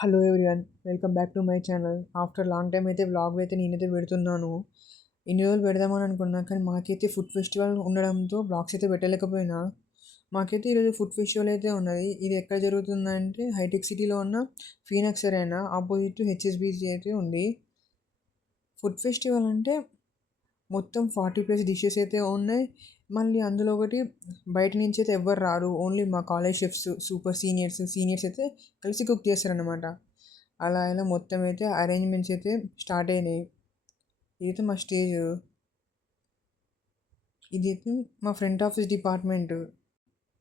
Hello everyone, welcome back to my channel. After long time అయితే vlog అయితే నేనైతే పెడుతున్నాను. ఇన్ని రోజులు పెడదామని అనుకున్నా, కానీ మాకైతే ఫుడ్ ఫెస్టివల్ ఉండడంతో బ్లాగ్స్ అయితే పెట్టలేకపోయినా. మాకైతే ఈరోజు ఫుడ్ ఫెస్టివల్ అయితే ఉన్నది. ఇది ఎక్కడ జరుగుతుందంటే హైటెక్ సిటీలో ఉన్న ఫీనక్స్ అరేనా ఆపోజిట్ హెచ్ఎస్బిసి అయితే ఉంది. ఫుడ్ ఫెస్టివల్ అంటే మొత్తం 40+ డిషెస్ అయితే ఉన్నాయి. మళ్ళీ అందులో ఒకటి బయట నుంచి అయితే ఎవ్వరు రారు, ఓన్లీ మా కాలేజ్ షెఫ్స్, సూపర్ సీనియర్స్ అయితే కలిసి కుక్ చేస్తారనమాట. అలా ఇలా మొత్తం అయితే అరేంజ్మెంట్స్ అయితే స్టార్ట్ అయినాయి. ఇదైతే మా స్టేజ్. ఇదైతే మా ఫ్రంట్ ఆఫీస్ డిపార్ట్మెంట్.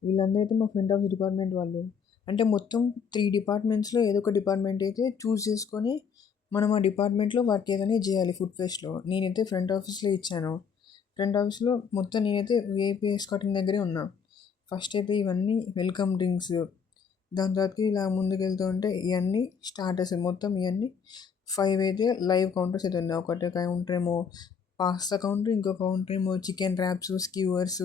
వీళ్ళందరూ అయితే మా ఫ్రంట్ ఆఫీస్ డిపార్ట్మెంట్ వాళ్ళు. అంటే మొత్తం 3 డిపార్ట్మెంట్స్లో ఏదో ఒక డిపార్ట్మెంట్ అయితే చూస్ చేసుకొని మనం ఆ డిపార్ట్మెంట్లో వర్క్ ఏదైనా చేయాలి ఫుడ్ ఫెస్ట్లో. నేనైతే ఫ్రంట్ ఆఫీస్లో ఇచ్చాను. ఫ్రంట్ ఆఫీస్లో మొత్తం నేనైతే విఐపీ ఎస్కార్టింగ్ దగ్గరే ఉన్నా. ఫస్ట్ అయితే ఇవన్నీ వెల్కమ్ డ్రింక్స్, దాని తర్వాతకి ఇలా ముందుకు వెళ్తూ ఉంటే ఇవన్నీ స్టార్టర్స్, మొత్తం ఇవన్నీ 5 అయితే లైవ్ కౌంటర్స్ అయితే ఉన్నాయి. ఒకటి కౌంటర్ ఏమో పాస్తా కౌంటర్, ఇంకో కౌంటర్ ఏమో చికెన్ ర్యాప్స్, స్క్యూవర్స్,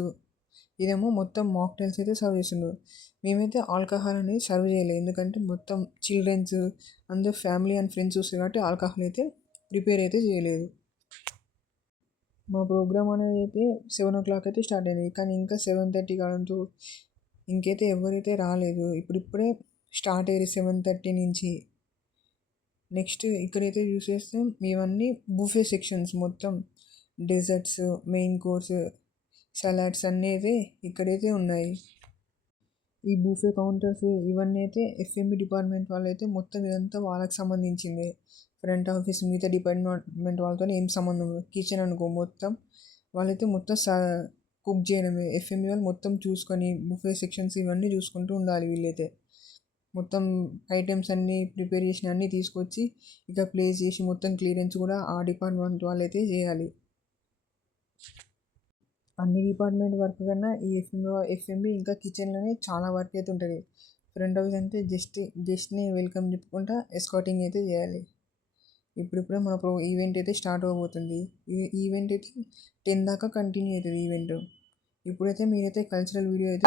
ఇదేమో మొత్తం మాక్టైల్స్ అయితే సర్వ్ చేస్తున్నారు. మేమైతే ఆల్కహాల్ అనేది సర్వ్ చేయలేదు, ఎందుకంటే మొత్తం చిల్డ్రన్స్ అందరూ ఫ్యామిలీ అండ్ ఫ్రెండ్స్ వస్తారు కాబట్టి ఆల్కహాల్ అయితే ప్రిపేర్ అయితే చేయలేదు. మా ప్రోగ్రామ్ అనేది అయితే 7 o'clock అయితే స్టార్ట్ అయింది, కానీ ఇంకా 7:30 కావడంతో ఇంకైతే ఎవరైతే రాలేదు. ఇప్పుడిప్పుడే స్టార్ట్ అయ్యారు 7:30 నుంచి. నెక్స్ట్ ఇక్కడైతే చూసేస్తే ఇవన్నీ బుఫే సెక్షన్స్, మొత్తం డెజర్ట్స్, మెయిన్ కోర్స్, సలాడ్స్ అన్నీ అయితే ఇక్కడైతే ఉన్నాయి. ఈ బూఫే కౌంటర్స్ ఇవన్నీ అయితే ఎఫ్ఎంబి డిపార్ట్మెంట్ వాళ్ళు అయితే మొత్తం ఇదంతా వాళ్ళకి సంబంధించింది. ఫ్రంట్ ఆఫీస్ మిగతా డిపార్ట్మెంట్ వాళ్ళతో ఏం సంబంధం. కిచెన్ అనుకో మొత్తం వాళ్ళైతే మొత్తం కుక్ చేయడమే. ఎఫ్ఎంబి వాళ్ళు మొత్తం చూసుకొని బుఫే సెక్షన్స్ ఇవన్నీ చూసుకుంటూ ఉండాలి. వీళ్ళైతే మొత్తం ఐటమ్స్ అన్నీ ప్రిపేర్ చేసిన అన్నీ తీసుకొచ్చి ఇక ప్లేస్ చేసి మొత్తం క్లియరెన్స్ కూడా ఆ డిపార్ట్మెంట్ వాళ్ళైతే చేయాలి. అన్ని డిపార్ట్మెంట్ వర్క్ కన్నా ఈ ఎఫ్ఎంబి ఇంకా కిచెన్లోనే చాలా వర్క్ అయితే ఉంటుంది. ఫ్రంట్ ఆఫీస్ అంటే జస్ట్ని వెల్కమ్ చెప్పుకుంటా ఎస్కాటింగ్ అయితే చేయాలి. ఇప్పుడిప్పుడే మన ఈవెంట్ అయితే స్టార్ట్ అవ్వబోతుంది. ఈ ఈవెంట్ అయితే 10 దాకా కంటిన్యూ అవుతుంది ఈవెంట్. ఇప్పుడైతే మీరైతే కల్చరల్ వీడియో అయితే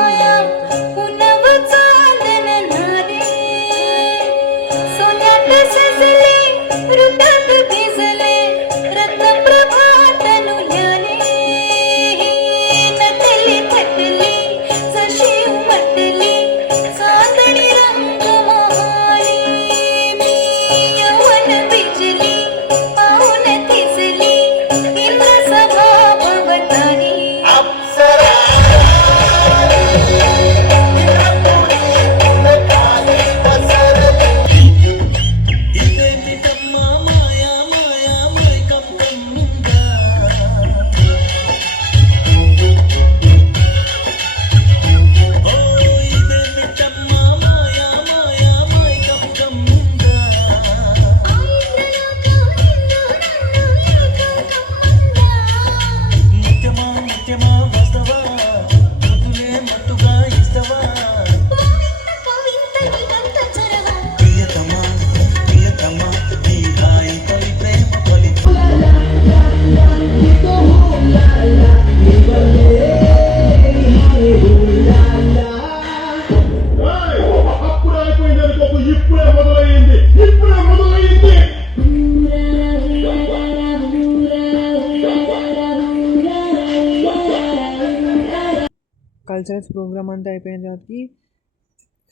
కల్చరల్స్ ప్రోగ్రామ్ అంతా అయిపోయిన తర్వాతకి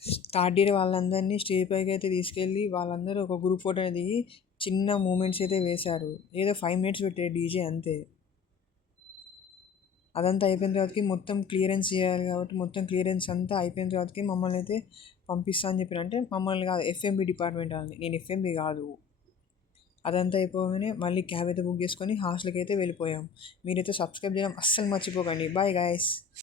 స్టార్ట్ చేయడం వాళ్ళందరినీ స్టేజ్ పైకి అయితే తీసుకెళ్ళి వాళ్ళందరూ ఒక గ్రూప్ ఫోటో అనేది దిగి చిన్న మూమెంట్స్ అయితే వేశారు. ఏదో 5 minutes పెట్టే డీజే అంతే. అదంతా అయిపోయిన తర్వాతకి మొత్తం క్లియరెన్స్ చేయాలి కాబట్టి మొత్తం క్లియరెన్స్ అంతా అయిపోయిన తర్వాతకి మమ్మల్ని అయితే పంపిస్తా అని చెప్పారు. అంటే మమ్మల్ని కాదు, ఎఫ్ఎంబి డిపార్ట్మెంట్ వాళ్ళని. నేను ఎఫ్ఎంబి కాదు. అదంతా అయిపోగానే మళ్ళీ క్యాబ్ అయితే బుక్ చేసుకొని హాస్టల్కి అయితే వెళ్ళిపోయాం. మీరైతే సబ్స్క్రైబ్ చేయడం అస్సలు మర్చిపోకండి. Bye guys.